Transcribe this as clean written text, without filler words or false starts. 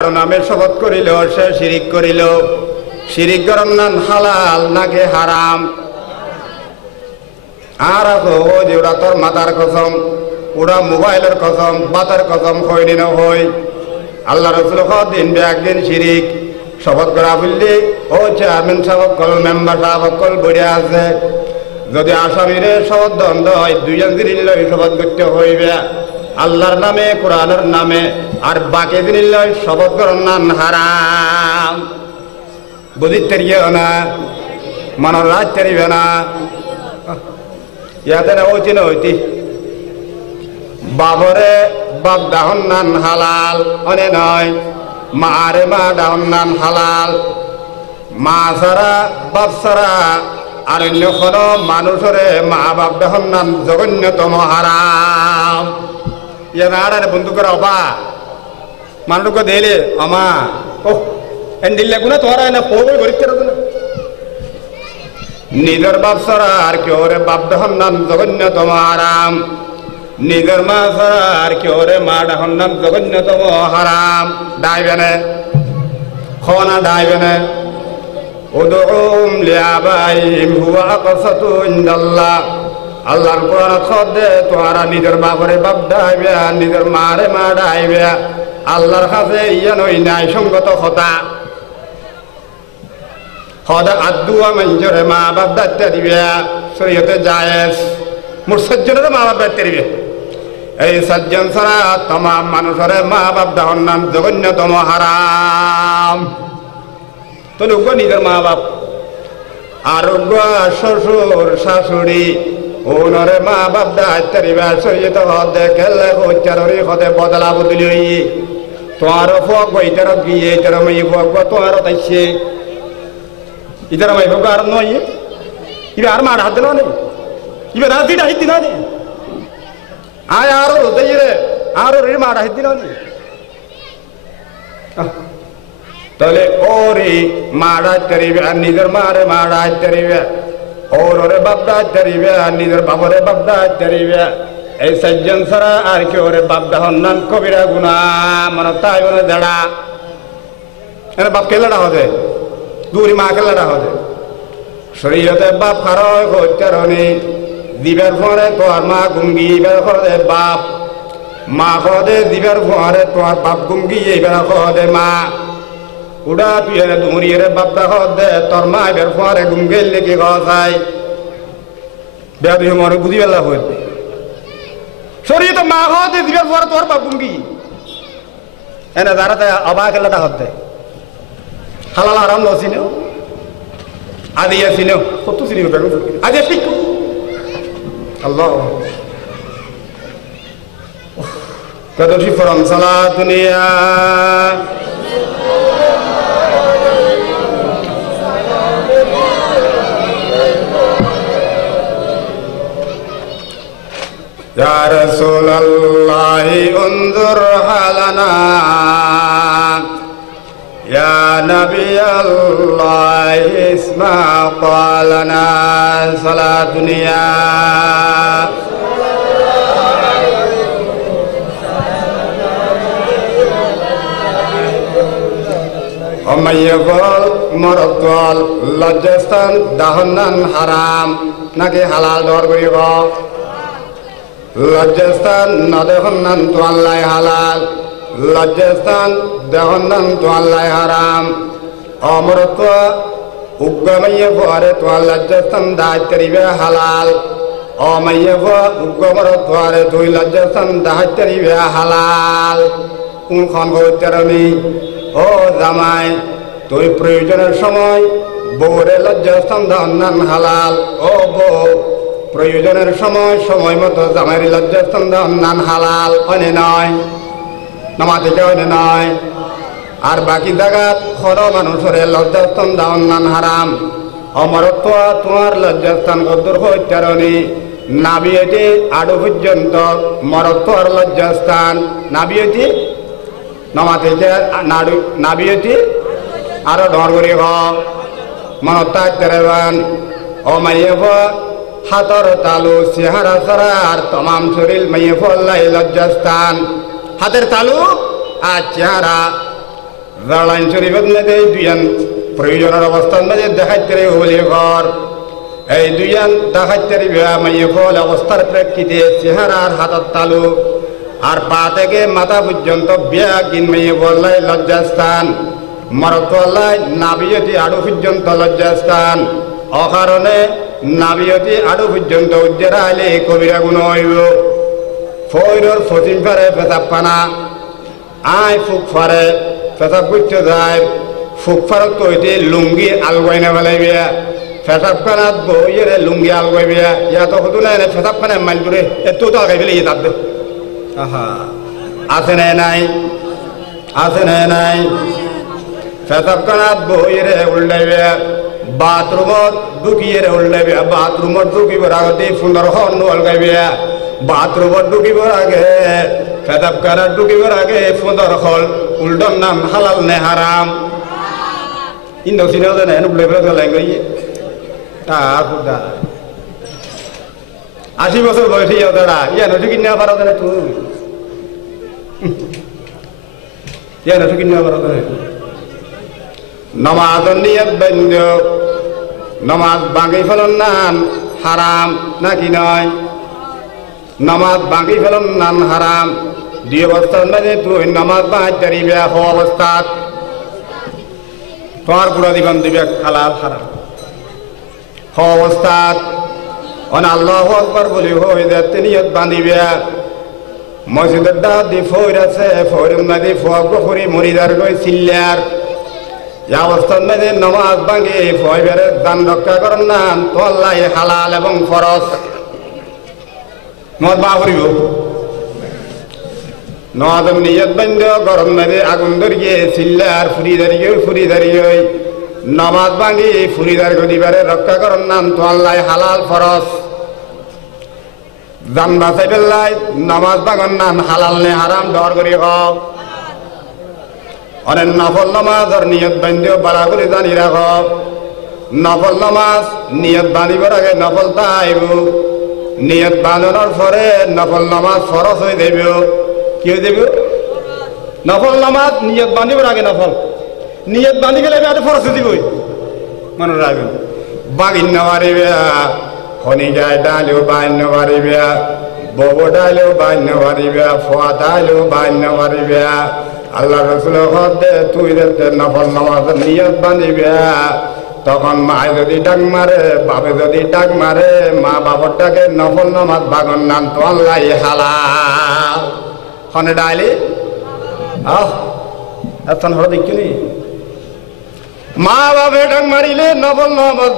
নামে শপথ করিল সে শিরিক করিল। শিরিক করার নাম হালাল নাকি হারাম? আর আছে ও যে ওরা তোর মাতার কসম, ওরা মোবাইলের কসম, বাতার কসম হয়নি না হই। আল্লাহ রসুল দিন একদিন শিরিক শপথ করা বললি ও চেয়ারম্যান সাহেব কল, মেম্বার সাহেব কল বইয়া আছে। যদি আসামিরে শপথ দ্বন্দ্ব হয় দুইজন দিন লই শপথ করতে হইবে আল্লাহর নামে, কোরআনের নামে, আর বাকি দিন লই শপথ করার নাম হারাম। বুঝিতে না মানব রাজ চারিবে না ইয়াতে না ওইতি না ওইতি বাবরে বাপ দাহন নান হালাল অনে নয়, মা রে মা দাহন নান হালাল। মা ছাড়া বাপ ছাড়া আর অন্য কোনো মানুষরে মা বাপ দাহন নান জঘন্যতম হারাম। ইয়া না বন্ধু করে অবা মানুষকে দিলে আমা ও এন দিল্লে গুনা তোরা না পড়বে গরিব না নিজের বাপ ছাড়া আর কেউ রে বাপ দাহন নাম জঘন্যতম হারাম। নিজের মা ছাড়া আর কেউ রে মা দাহন নাম জঘন্যতম হারাম। ডাইবে না খনা ডাইবে না উদউম লিআবাইহিম হুয়া আকসাতু ইনদাল্লাহ। আল্লাহর কোরআন খদে তোরা নিজের বাপরে বাপ ডাইবে, নিজের মারে মা ডাইবে, আল্লাহর কাছে ইয়া নই নাই সঙ্গত কথা। হদা আদুয়া মঞ্জরে মা বাপ দায়িত্ব দিবে, শরীয়তে জায়েজ। মোর সজ্জনের মা বাপ দায়িত্ব দিবে। এই সজ্জন ছাড়া তমাম মানুষের মা বাপ দাহন নাম জঘন্যতম হারাম। তো লোক নিজের মা বাপ আরোগ্য শ্বশুর শাশুড়ি ওনরে মা বাপ দায়িত্ব দিবে, শরীয়তে হদে খেলে উচ্চারণী হদে বদলা বদলি তোমার ফক ইটার গিয়ে ইটার মাই ফক তোমার তাইছে ইতারা মাই ফক আর নয় ইবে আর মার হাত দিল নেই ইবে রাতি ডাহি দিল নেই আয় আরো হতেই রে আরো রে মার হাত দিল নেই। তাহলে ওরে মা ডাইত করিবে আর নিজের মারে মা ডাইত করিবে, ওরে বাপ ডাইত করিবে আর নিজের বাবরে বাপ ডাইত করিবে। এই সজ্জন ছাড়া আর কেউ রে বাপ দাহন নাম কবিরা গুনা মানে তাই মানে দাঁড়া এনে বাপ খেলাটা হবে দুরি মা খেলাটা হবে। শরীয়তে বাপ খারয় হত্যারণী দিবের ফরে তোর মা গুঙ্গি এবার খরদে বাপ, মা খরদে দিবের ফরে তোর বাপ গুঙ্গি এবার খরদে মা। উড়া তুই দুমরিয়ে বাপ দা খরদে তোর মা এবার ফরে গুঙ্গের লেগে গসাই বেয়া তুই মনে বুঝি বেলা হইতে শরীয়তে মা খরদে দিবের ফরে তোর বাপ গুঙ্গি এনে দাঁড়াতে অবা খেলাটা হতে হালাল আরাম লসিন আদি আসিন কত সিনি আজ ঠিক আল্লাহ কত ফরম সালা দুনিয়া ইয়া রাসূলুল্লাহ উনজুর হালানা ইয়া নবিয়াল্লাহ ইসমা ক্বালানা সালা দুনিয়া অমাইয়াবল মরতল লজ্জাস্থান দাহনান হারাম নাকি হালাল দর করিব? লজ্জাস্থান নদেহনান তো আল্লাহ হালাল, লজ্জাস্থান দেহনান তো আল্লাহ হারাম। অমরত্ব উগ্গমাইয়া ভরে তো লজ্জাস্থান দায় করিবে হালাল, অমাইয়া উগ্গমরত্বরে তুই লজ্জাস্থান দায় করিবে হালাল। কোনখন উচ্চারণী ও জামাই তুই প্রয়োজনের সময় বউরে লজ্জাস্থান দাহনান হালাল। ও বউ প্রয়োজনের সময় সময় মতো জামাইয়ের লজ্জাস্থান দাহনান হালাল অনে নয়, নামাতে অনে নয়। আর বাকি জায়গাত খর মানুষের লজ্জাস্থান দাহনান হারাম। অমরত্ব তোমার লজ্জাস্থান কদ্দুর হত্যারণী নাবিয়েটি আড়ু পর্যন্ত মরত্ব আর লজ্জাস্থান নাবিয়েটি নমাতে নাড়ু নাবিয়েটি আরো ডর করি হ মনতা তেরেবান ও মাইয়ে হাতর তালু চেহারা ছাড়া আর তমাম শরীর মাইয়ে ফল্লাই লজ্জাস্থান। হাতের তালু আর চেহারা জালাইন শরীফত মেদে দুইয়ান প্রয়োজনের অবস্থান মেদে দেখাইতে হলি ঘর এই দুইয়ান দেখাইতে মাইয়ে ফল অবস্থার প্রেক্ষিতে চেহারার হাতত তালু আর পা থেকে মাথা পর্যন্ত ব্যাগিন মাইয়ে বললাই লজ্জাস্থান মরতলাই নাবিয়তি আড়ু পর্যন্ত লজ্জাস্থান অকারণে নাবিয়তি আড়ু পর্যন্ত উজ্জেরা আলে কবিরা গুণ হইব ফৈরর ফচিন ফারে পেশাব পানা আয় ফুক ফারে পেশাব করতে যায় ফুক ফারত কইতে লুঙ্গি আলগাই না ফেলাইবে পেশাব খানাত বইয়েরে লুঙ্গি আলগাইবে ইয়াত হতো না পেশাব খানা মাইল করে এত তো আলগাই ফেলে তাপ দে আহা আছে না নাই আছে না নাই পেশাব খানাত বইয়েরে উল্টাইবে বাথরুমত ঢুকিয়ে উল্টাইবে বাথরুমত ঢুকিবার আগতে সুন্দর হন আলগাইবে বাথরুমত ঢুকিবার আগে পেশাব খানাত ঢুকিবার আগে সুন্দর হল উল্টন নাম হালাল নে হারাম ইন্দো সিনেও দেন উল্টাই ফেলে ল্যাঙ্গুয়েজ তা খুদা 80 বছর বয়সে দাঁড়া ইয়া নঠু কিনে পারো না তুই ইয়া নঠু কিনে পারো না নমাজ নিয়ত বন্ধ নমাজ বাঙ্গি ফেলন নান হারাম নাকি নয় নমাজ বাঙ্গি ফেলন নান হারাম দুই অবস্থার মাঝে তুই নমাজ বাঁচ দাঁড়িয়ে অবস্থাত তোমার বুড়া দিবন দিবে হালাল হারাম অবস্থাত অন আল্লাহু আকবার বলি হই যাতে নিয়ত বাঁধিবে মসজিদের দাঁত দি ফৈর আছে ফৈরের মাঝে ফরি মরিদার গই চিল্লার এই অবস্থার মাঝে নমাজ ভাঙে ফয়বের দান রক্ষা করেন না তো আল্লাহ হালাল এবং ফরজ নদ বা করিব নদ নিয়ত বান্ধ গরম মাঝে আগুন ধরিয়ে চিল্লার ফুরি দাঁড়িয়ে নমাজ ভাঙি ফুরিদার গদিবারে রক্ষা করার নাম তো আল্লাহ হালাল ফরজ জান বাঁচাই পেলাই নমাজ ভাঙার নাম হালাল নে হারাম ডর করি হোক অনেক নফল নমাজের নিয়ত বান্ধিও বাড়া করে জানি রাখ নফল নমাজ নিয়ত বাঁধিবার আগে নফল তাইব নিয়ত বাঁধানোর পরে নফল নমাজ ফরজ হয়ে দেব কি হয়ে দেব নফল নমাজ নিয়ত বাঁধিবার আগে নফল নিয়ত বাঁধি গেলে আমি ফরজ দিবই মনে রাখবেন বাগিন নেওয়ারিবে হনি গায়ে ডালেও বাইন নেওয়ারিবে ববো ডালেও বাইন নেওয়ারিবে ফোয়া ডালেও বাইন নেওয়ারিবে আল্লাহ রসুল দে তুই দে নফল নামাজের নিয়ত বাঁধিবে তখন মায় যদি ডাক মারে বাপে যদি ডাক মারে মা বাবার ডাকে নফল নামাজ বাগন নাম তো আল্লাহ হালাল হনে ডাইলি এখন হলো দেখছি মা বাপে ডাক মারিলে নফল নামাজ